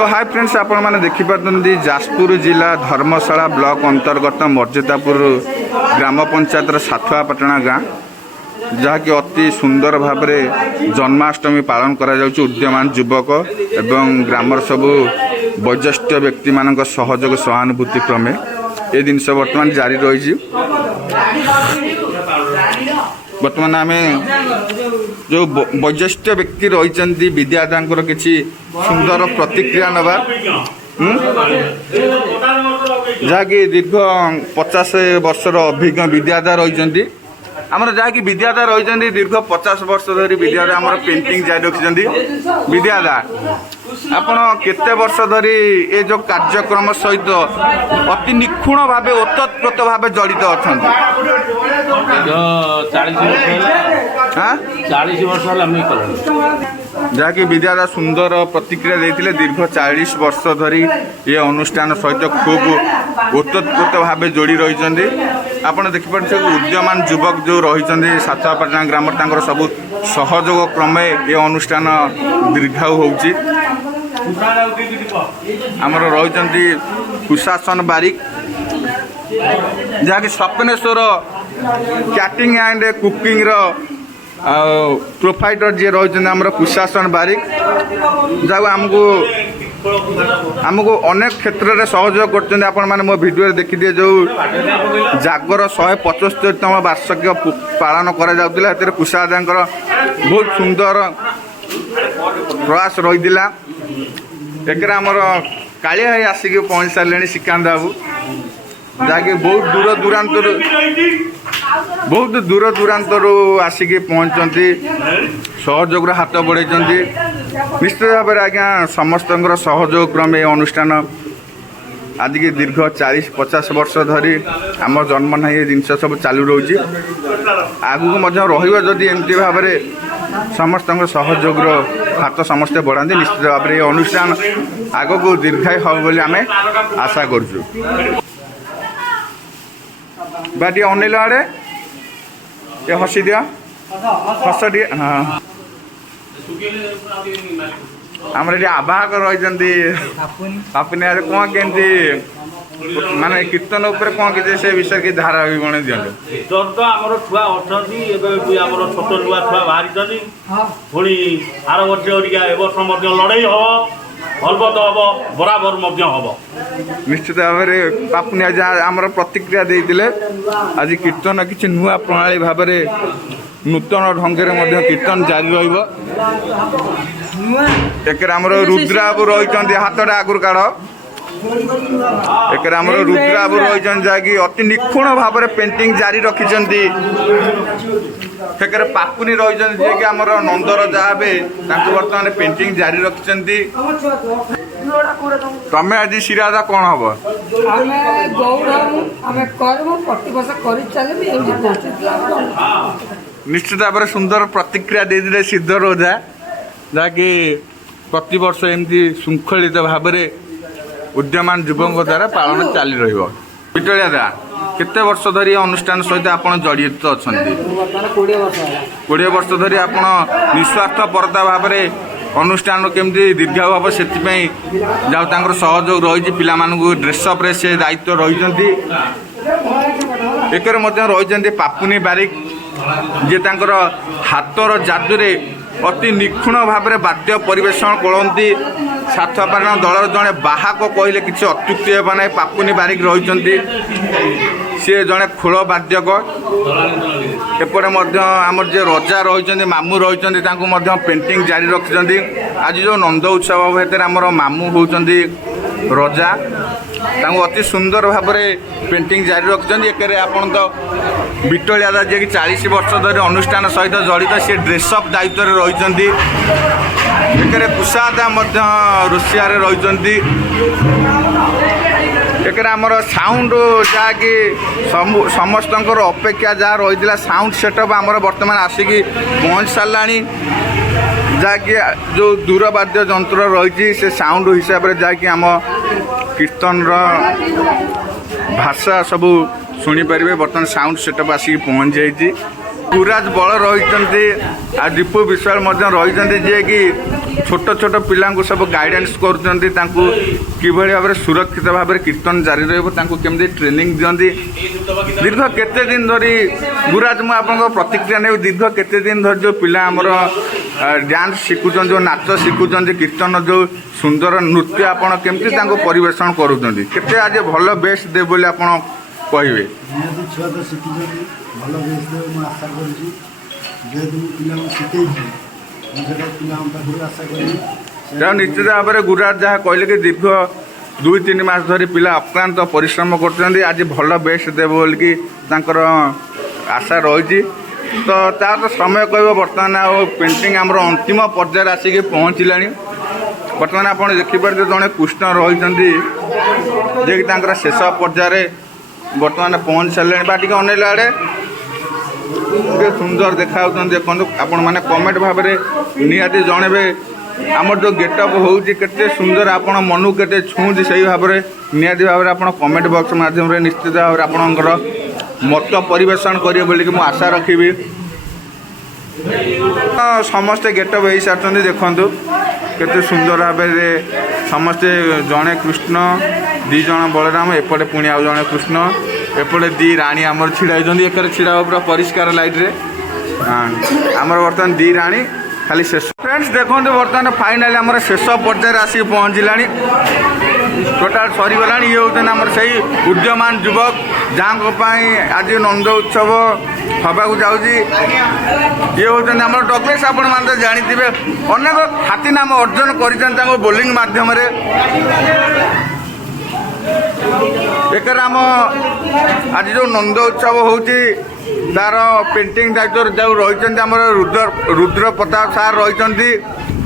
तो hi friends आपण मैंने देखिपारे जाजपुर जिला धर्मशाला ब्लॉक अंतर्गत मर्यादापुर ग्राम पंचायत साथुआपाटଣା गाँ जहाँकि अति सुंदर भाव जन्माष्टमी पालन करा जाउछि। उद्यमान युवक एवं ग्रामर सबू वयोज्येष्ठ व्यक्ति मान सहयोग सहानुभूति क्रमे ये जिनस बर्तमान जारी रही। बर्तमान आम जो वयोज्येष्ठ व्यक्ति रही विद्यादान किसी सुंदर प्रतिक्रिया नवा जहाँकि दीर्घ 50 वर्षर अभिज्ञ विद्यादा रही आमर जहाँकि विद्यादा रही दीर्घ 50 वर्ष धरी विद्यादा आमर पेंटिंग जारी रखिंट विद्यादा आपण केते वर्ष धरी ये जो कार्यक्रम सहित अति निखुण भाव ओतप्रोत भाव जड़ित अच्छा 40 वर्ष जहाँकि विद्यादा सुंदर प्रतिक्रिया देते दीर्घ 40 वर्ष धरी ये अनुष्ठान सहित खूब ओतप्रोत भाव जोड़ी रही। आपड़ देखिपे उद्यमान युवक जो रही साथुआपाटଣା ग्राम सब सहयोग क्रमे ये अनुष्ठान दीर्घायु होउछि। आमर रही कुशासन बारिक जहाँकि स्वप्नेश्वर कैटरिंग एंड कुकिंग प्रोफाइटर जी रही आमर कुशासन बारिक जहाँ आमको अनेक क्षेत्र में सहयोग कर आपण मैंने मो वीडियो देखी दिए जो जागर 175तम वार्षिक पालन कर कुशादा बहुत सुंदर प्रयास रही एक कालिया आसिक पहुँच सारे श्रीकांत बाबू जहाँकि बहुत दूर दूरांतर आसिक पहुँचती सहयोग हाथ बढ़े निश्चित भाव आज्ञा समस्त सहयोग क्रमे अनुष्ठान आज की दीर्घ 40-50 वर्ष धरी आम जन्म ना ये जिन सब चालू रोचे आगू रही एमती भाव समस्त सहयोग हाथ समस्ते बढ़ाती निश्चित भाव में अनुष्ठान आग को दीर्घायु हम बोली आम आशा करूँ। बाटी अनिल आड़े ये हसी दिया हस टे हाँ आमर ये आवाहक रही पापुनी आड़े कौन केमती माने कीर्तन उपर कौन कि से विषय की धारा भी बने दियंतो कीर्तन तो हमर छुआ अछंती एबे हमर छोट नुआ छुआ बाहरी छनी पुणी आर वर्ष ओरिया ए वर्ष मध्य लड़ाई हो अलबत हबो बराबर मध्य हबो निश्चित भाव में पापुनी आज आमर प्रतिक्रिया देइतिले आज कीर्तन किछि नुआ प्रणाली भाव में नूतन ढंगे मध्य कीर्तन जारी रहिबो। एक आमर रुद्राबू रही हाथटा आगुर काढ़ एक रुद्राबू रही जहाँकि अति निखुण भाव में पेंटिंग जारी रखिंट एक पापुनी रही जे कि आमर नंदर जहाँ बर्तमान पेंटिंग जारी रखिंट तमें आज शिरादा कौन हम निश्चित भाव में सुंदर प्रतिक्रिया दे सिद्ध रोजा जहाँकि प्रति वर्ष एमती श्रृंखलित भाव में उद्यमान युवकों द्वारा पालन चली रहा दा केते वर्ष धरी अनुष्ठान सहित आप जड़ित अच्छा 20 वर्ष धरी आप निस्वार्थ परता भाव में अनुष्ठान केमती दीर्घायु हम से जहाँ सहयोग रही पिला ड्रेसअप से दायित्व रही एक रही पापुनी बारिक जे हाथर जादुरे अति निखुण भाव में वाद्य परिवेषण करती साथुआपाटଣା दलर जड़े बाहक कहले किसी अत्युक्ति होगा ना पापुनी बारिक रही सी जड़े खोल वाद्यक एपटे आमर जे रजा रही मामू रही पेंटिंग जारी रखिंट आज जो नंद उत्सव भर आमर मामू होती रजा अति सुंदर भाव में पेंटिंग जारी रखिंट एक आपन तो विटोलिया दा जी 40 वर्ष धरी अनुष्ठान सहित जड़ित सी ड्रेसअप दायित्व रही एक कुशादा रुषिया रही एक आमर साउंड जहाँकि समस्त अपेक्षा जहाँ रही साउंड सेटअप आमर बर्तमान आसिक पहुँच सारा जहाँकि जो दूरवाद्य जंत्र रही से साउंड हिसाब से जहाँकि आम कीर्तन भाषा सबू शुणी पारे बर्तमान साउंड सेटअप आसिक पहुँच जाइए गुराज बल रही आ दीपू विश्वाल रही जे कि छोट छोट पिला सब गाइडेंस कि भाव में सुरक्षित भाव में कीर्तन जारी रही ट्रेनिंग दिखती दीर्घ केते दिन धरी गुराज मुझे आप प्रतिक्रिया नहीं दीर्घ केते दिन धरी जो पिला आमर डांस शिखुन जो नाच शिखुन कीर्तन जो सुंदर नृत्य आपड़ केमती परिवेषण करुँचे आज भल बेस्ट दे बोली आप कहे छुआ तो शिखी भल बेस देव मुझे आशा करुँची जेहेतु पिला शिखी आशा करी निश्चित भाव में गुराज जहाँ कहले कि दीर्घ 2-3 मास धरी पिला अक्लांत परिश्रम कर आज भल बेस्ट देव बोलिकी आशा रही तो तार तो समय कह बर्तमान पेंटिंग आमर अंतिम पर्यायर आसिक पहुँचला बर्तमान आप देखिपारे जड़े कृष्ण रही जे कि शेष पर्यायर बर्तमान पहुँच सारे बा टी अनेला आड़े सुंदर देखा देखो आपण मैंने कमेंट भाव में निहाती जनबे आमर जो गेटअप होते सुंदर आपण मन के छुँच से भाव में निहाती भाव में आप कमेंट बॉक्स माध्यम निश्चित भाव में आपणकर मत परिवेषण करेंगे बोलिक मुझे आशा रखी समस्ते गेटअप हो सारी देखु केते सुंदर भाव में समस्ते जड़े कृष्ण 2 जन बलराम एपटे पुणी आउ जड़े कृष्ण एपटे 2 राणी आमर छिड़ा एक छिड़ा पूरा परिष्कार लाइट रे आमर बर्तमान 2 राणी खाली शेष फ्रेंड्स देखो बर्तमान फाइनाली आमर शेष पर्यायर आसिक पहुँचला टोटाल सरीगला ये होते आमर से उद्यमान युवक जहाँ आज नंद उत्सव हवाक जाऊँगी ये होते आम डगलेस आपण मैंने जाथे अनेक ख्याति नाम अर्जन कर बोलिंग मध्यम एक आम आज जो नंद उत्सव होती तार पेंटिंग दायित्व जो रही रुद्र प्रताप सार रही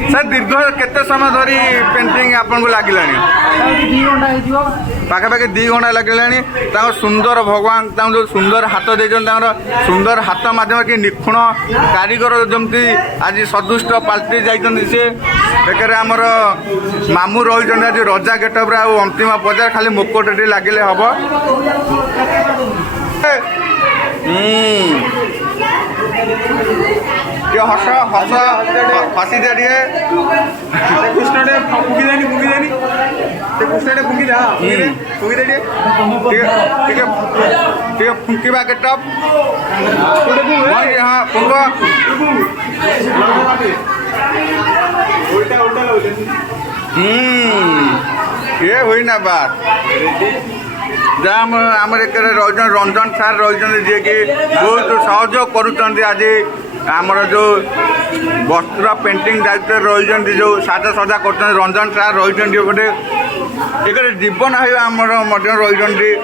सर दीर्घ केते समय धरी पेंटिंग आपन को लगिला 2 घंटा पाखापाखि 2 घंटा लगे सुंदर भगवान जो सुंदर हाथ दे सुंदर हाथ मध्यम कि निखुण कारीगर जमती आज सदुष्ट पाल्टी जाइए सी एक आमर मामू रही आज रजा गेटअप अंतिम पर्यायर खाली मुकुट लगे हम हस हस हसी दे कृष्ण फुकी देनी कृष्ण फुकी दे फुकी दे फुंकवा गेटअप हाँ फुंक ये हुई ना बात जहाँ आम रंजन सार रही जी कि बहुत सहयोग करुँच आज आमर जो वस्त्र पेंटिंग दायित्व रही जो साजसजा कर रंजन सार रही गोटे एक जीवन है आमर रही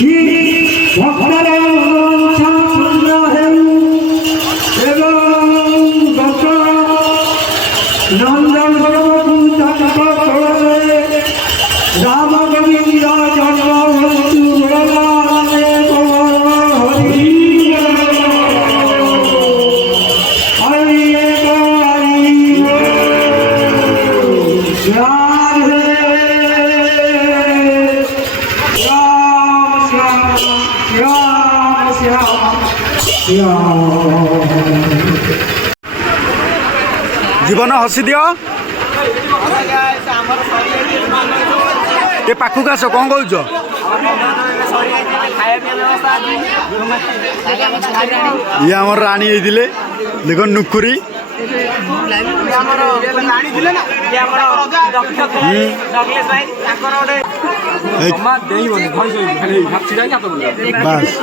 He ଭକ୍ତର ମନୋବାଞ୍ଛା ପୂର୍ଣ୍ଣ ହେଉ ଏବଂ ଦଶ ନନ୍ଦନବନକୁ ତାଙ୍କ କୋଳରେ ରାମ ଗୋବିନ୍ଦ ଜନ୍ମ ହୁଅନ୍ତୁ ବୋଲାରେ ହରି ହରି ଜୀବନ ହସି ଦିଅ ଏ ପାଖକୁ ଆସ କ'ଣ କହୁଛ? ଇଏ ଆମର ରାଣୀ ହେଇଥିଲେ ଦେଖ ନୁଖୁରୀ ବାସ୍